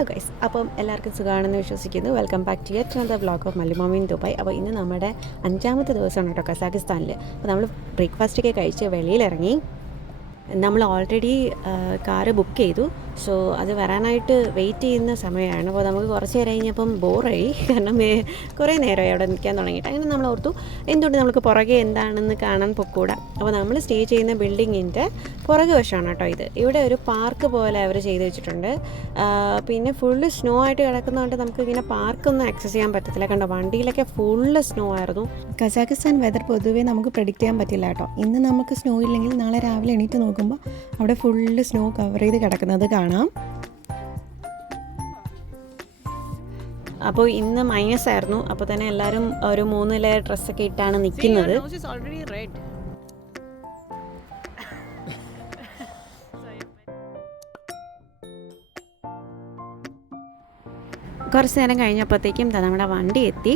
Hello guys, അപ്പം എല്ലാവർക്കും സുഖമാണെന്ന് വിശ്വസിക്കുന്നു. Welcome back to yet another vlog of Mallu Mami in Dubai. അപ്പോൾ ഇന്ന് നമ്മുടെ 5ാമത്തെ ദിവസമാണ് കേട്ടോ കസാഖിസ്ഥാനിൽ. അപ്പോൾ നമ്മൾ ബ്രേക്ക്ഫാസ്റ്റൊക്കെ കഴിച്ച് വെളിയിലിറങ്ങി. നമ്മൾ ഓൾറെഡി കാറ് ബുക്ക് ചെയ്തു. സോ അത് വരാനായിട്ട് വെയിറ്റ് ചെയ്യുന്ന സമയമാണ്. അപ്പോൾ നമുക്ക് കുറച്ച് നേരം കഴിഞ്ഞപ്പം ബോറായി, കാരണം കുറേ നേരമായി അവിടെ നിൽക്കാൻ തുടങ്ങിയിട്ട്. അങ്ങനെ നമ്മൾ ഓർത്തു എന്തുകൊണ്ട് നമുക്ക് പുറകെ എന്താണെന്ന് കാണാൻ പൊക്കൂടാ. അപ്പോൾ നമ്മൾ സ്റ്റേ ചെയ്യുന്ന ബിൽഡിങ്ങിൻ്റെ പുറകെ വശമാണ് കേട്ടോ ഇത്. ഇവിടെ ഒരു പാർക്ക് പോലെ അവർ ചെയ്ത് വെച്ചിട്ടുണ്ട്. പിന്നെ ഫുള്ള് സ്നോ ആയിട്ട് കിടക്കുന്നതുകൊണ്ട് നമുക്ക് ഇങ്ങനെ പാർക്കൊന്നും ആക്സസ് ചെയ്യാൻ പറ്റത്തില്ല. കണ്ടോ, വണ്ടിയിലൊക്കെ ഫുള്ള് സ്നോ ആയിരുന്നു. കസാഖിസ്ഥാൻ വെതർ പൊതുവേ നമുക്ക് പ്രെഡിക്റ്റ് ചെയ്യാൻ പറ്റില്ല കേട്ടോ. ഇന്ന് നമുക്ക് സ്നോ ഇല്ലെങ്കിൽ നാളെ രാവിലെ എണീറ്റ് നോക്കുമ്പോൾ അവിടെ ഫുള്ള് സ്നോ കവർ ചെയ്ത് കിടക്കുന്നത് കാണാം. അപ്പോൾ ഇന്ന് മൈനസ് ആയിരുന്നു. അപ്പോൾ തന്നെ എല്ലാവരും ഒരു 3 ലെയർ ഡ്രസ്സൊക്കെ ഇട്ടാണ് നിൽക്കുന്നത്. കുറച്ച് നേരം കഴിഞ്ഞപ്പോഴത്തേക്കും നമ്മുടെ വണ്ടി എത്തി.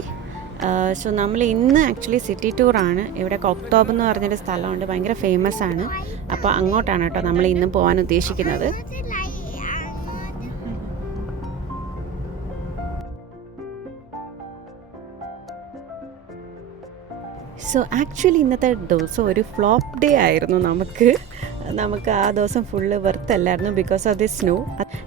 സോ നമ്മൾ ഇന്ന് ആക്ച്വലി സിറ്റി ടൂറാണ്. ഇവിടെ കോക്ടോബ് എന്ന് പറഞ്ഞൊരു സ്ഥലമുണ്ട്, ഭയങ്കര ഫേമസ് ആണ്. അപ്പോൾ അങ്ങോട്ടാണ് കേട്ടോ നമ്മൾ ഇന്ന് പോകാൻ ഉദ്ദേശിക്കുന്നത്. സോ ആക്ച്വലി ഇന്നത്തെ ദിവസം ഒരു ഫ്ലോപ്പ് ഡേ ആയിരുന്നു. നമുക്ക് ആ ദിവസം ഫുള്ള് വെർത്തല്ലായിരുന്നു ബിക്കോസ് ഓഫ് ദി സ്നോ.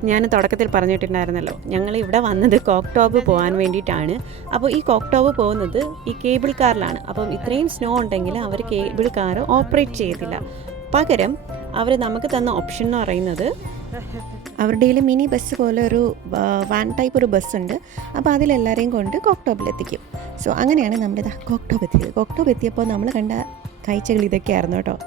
ഞാൻ തുടക്കത്തിൽ പറഞ്ഞിട്ടുണ്ടായിരുന്നല്ലോ, ഞങ്ങൾ ഇവിടെ വന്നത് കോക്ടോബ് പോകാൻ വേണ്ടിയിട്ടാണ്. അപ്പോൾ ഈ കോക്ടോബ് പോകുന്നത് ഈ കേബിൾ കാറിലാണ്. അപ്പം ഇത്രയും സ്നോ ഉണ്ടെങ്കിൽ അവർ കേബിൾ കാർ ഓപ്പറേറ്റ് ചെയ്തില്ല. പകരം അവർ നമുക്ക് തന്ന ഓപ്ഷൻ എന്ന് പറയുന്നത് അവരുടെ മിനി ബസ് പോലെ ഒരു വാൻ ടൈപ്പ് ഒരു ബസ്സുണ്ട്. അപ്പോൾ അതിലെല്ലാവരെയും കൊണ്ട് കോക്ടോബിലെത്തിക്കും. സോ അങ്ങനെയാണ് നമ്മുടെ കോക്ടോബ് എത്തിയത്. കോക്ടോബ് എത്തിയപ്പോൾ നമ്മൾ കണ്ട കാഴ്ചകൾ ഇതൊക്കെയായിരുന്നു കേട്ടോ.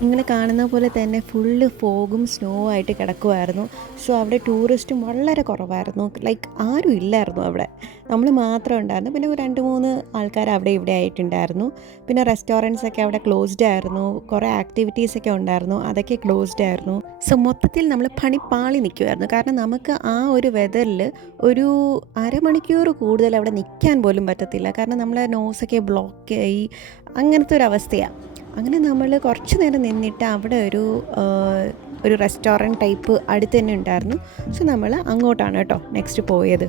നിങ്ങൾ കാണുന്ന പോലെ തന്നെ ഫുള്ള് ഫോഗും സ്നോ ആയിട്ട് കിടക്കുമായിരുന്നു. സോ അവിടെ ടൂറിസ്റ്റും വളരെ കുറവായിരുന്നു. ലൈക്ക് ആരും ഇല്ലായിരുന്നു അവിടെ, നമ്മൾ മാത്രം ഉണ്ടായിരുന്നു. പിന്നെ 2-3 ആൾക്കാർ അവിടെ ഇവിടെ ആയിട്ടുണ്ടായിരുന്നു. പിന്നെ റെസ്റ്റോറൻറ്റ്സൊക്കെ അവിടെ ക്ലോസ്ഡ് ആയിരുന്നു. കുറേ ആക്ടിവിറ്റീസൊക്കെ ഉണ്ടായിരുന്നു, അതൊക്കെ ക്ലോസ്ഡ് ആയിരുന്നു. സോ മൊത്തത്തിൽ നമ്മൾ പണിപ്പാളി നിൽക്കുമായിരുന്നു. കാരണം നമുക്ക് ആ ഒരു വെതറിൽ ഒരു അരമണിക്കൂർ കൂടുതൽ അവിടെ നിൽക്കാൻ പോലും പറ്റത്തില്ല. കാരണം നമ്മളെ നോസൊക്കെ ബ്ലോക്ക് ആയി, അങ്ങനത്തെ ഒരു അവസ്ഥയാണ്. അങ്ങനെ നമ്മൾ കുറച്ച് നേരം നിന്നിട്ട് അവിടെ ഒരു റെസ്റ്റോറൻറ്റ് ടൈപ്പ് അടുത്ത് തന്നെ ഉണ്ടായിരുന്നു. സോ നമ്മൾ അങ്ങോട്ടാണ് കേട്ടോ നെക്സ്റ്റ് പോയത്.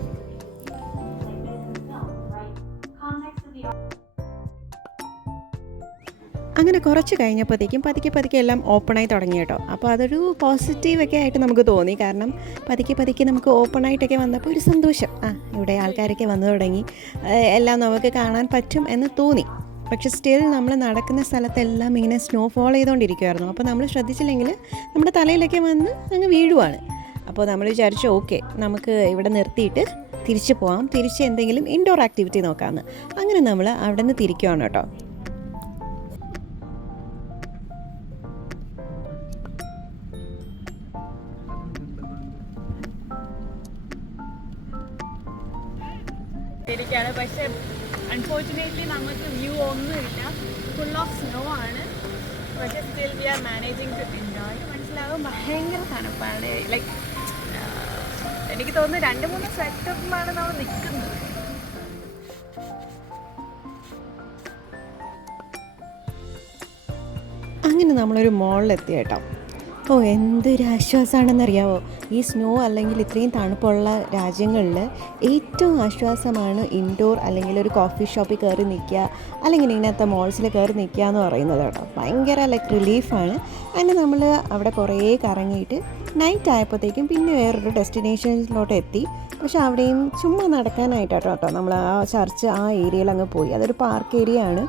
അങ്ങനെ കുറച്ച് കഴിഞ്ഞപ്പോഴത്തേക്കും പതുക്കെ എല്ലാം ഓപ്പണായി തുടങ്ങി കേട്ടോ. അപ്പോൾ അതൊരു പോസിറ്റീവൊക്കെ ആയിട്ട് നമുക്ക് തോന്നി. കാരണം പതുക്കെ നമുക്ക് ഓപ്പണായിട്ടൊക്കെ വന്നപ്പോൾ ഒരു സന്തോഷം. ഇവിടെ ആൾക്കാരൊക്കെ വന്നു തുടങ്ങി, എല്ലാം നമുക്ക് കാണാൻ പറ്റും എന്ന് തോന്നി. പക്ഷേ സ്റ്റിൽ നമ്മൾ നടക്കുന്ന സ്ഥലത്തെല്ലാം ഇങ്ങനെ സ്നോ ഫോൾ ചെയ്തുകൊണ്ടിരിക്കുമായിരുന്നു. അപ്പോൾ നമ്മൾ ശ്രദ്ധിച്ചില്ലെങ്കിൽ നമ്മുടെ തലയിലൊക്കെ വന്ന് അങ്ങ് വീഴുവാണ്. അപ്പോൾ നമ്മൾ വിചാരിച്ചു ഓക്കെ, നമുക്ക് ഇവിടെ നിർത്തിയിട്ട് തിരിച്ച് പോകാം, തിരിച്ച് എന്തെങ്കിലും ഇൻഡോർ ആക്ടിവിറ്റി നോക്കാമെന്ന്. അങ്ങനെ നമ്മൾ അവിടെ നിന്ന് തിരിക്കുവാണ് കേട്ടോ. പക്ഷേ അൺഫോർച്ചുനേറ്റ്ലി നമുക്ക് വ്യൂ ഒന്നുമില്ല, ഫുൾ ഓഫ് സ്നോ ആണ്. പക്ഷേ still we are managing to enjoy. മനസ്സിലാവും, ഭയങ്കര തണുപ്പാണ്. ലൈക്ക് എനിക്ക് തോന്നുന്നു 2-3 സെറ്റപ്പിലാണ് നമ്മൾ നിൽക്കുന്നത്. അങ്ങനെ നമ്മളൊരു മോളിലെത്തി കേട്ടോ. എന്തൊരു ആശ്വാസമാണെന്നറിയാമോ, ഈ സ്നോ അല്ലെങ്കിൽ ഇത്രയും തണുപ്പുള്ള രാജ്യങ്ങളിൽ ഏറ്റവും ആശ്വാസമാണ് ഇൻഡോർ അല്ലെങ്കിൽ ഒരു കോഫി ഷോപ്പിൽ കയറി നിൽക്കുക, അല്ലെങ്കിൽ ഇങ്ങനത്തെ മോൾസിൽ കയറി നിൽക്കുക എന്ന് പറയുന്നത് കേട്ടോ. ഭയങ്കര ലൈക്ക് റിലീഫാണ്. അങ്ങനെ നമ്മൾ അവിടെ കുറേ കറങ്ങിയിട്ട് നൈറ്റ് ആയപ്പോഴത്തേക്കും പിന്നെ വേറൊരു ഡെസ്റ്റിനേഷനിലോട്ട് എത്തി. പക്ഷെ അവിടെയും ചുമ്മാ നടക്കാനായിട്ടോ കേട്ടോ നമ്മൾ ആ ചർച്ച് ആ ഏരിയയിൽ അങ്ങ് പോയി. അതൊരു പാർക്ക് ഏരിയ ആണ്.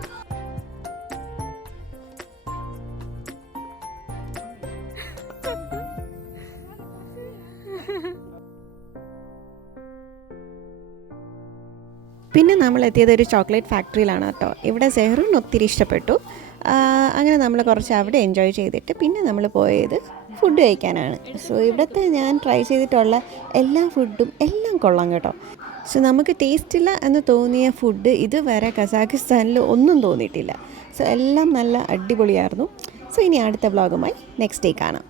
പിന്നെ നമ്മൾ എത്തിയത് ഒരു ചോക്ലേറ്റ് ഫാക്ടറിയിലാണ് കേട്ടോ. ഇവിടെ സെഹ്റിന് ഒത്തിരി ഇഷ്ടപ്പെട്ടു. അങ്ങനെ നമ്മൾ കുറച്ച് അവിടെ എൻജോയ് ചെയ്തിട്ട് പിന്നെ നമ്മൾ പോയത് ഫുഡ് കഴിക്കാനാണ്. സോ ഇവിടുത്തെ ഞാൻ ട്രൈ ചെയ്തിട്ടുള്ള എല്ലാ ഫുഡും എല്ലാം കൊള്ളാം കേട്ടോ. സോ നമുക്ക് ടേസ്റ്റില്ല എന്ന് തോന്നിയ ഫുഡ് ഇതുവരെ കസാഖിസ്ഥാനിൽ ഒന്നും തോന്നിയിട്ടില്ല. സോ എല്ലാം നല്ല അടിപൊളിയായിരുന്നു. സോ ഇനി അടുത്ത വ്ളോഗുമായി നെക്സ്റ്റ് ഡേ കാണാം.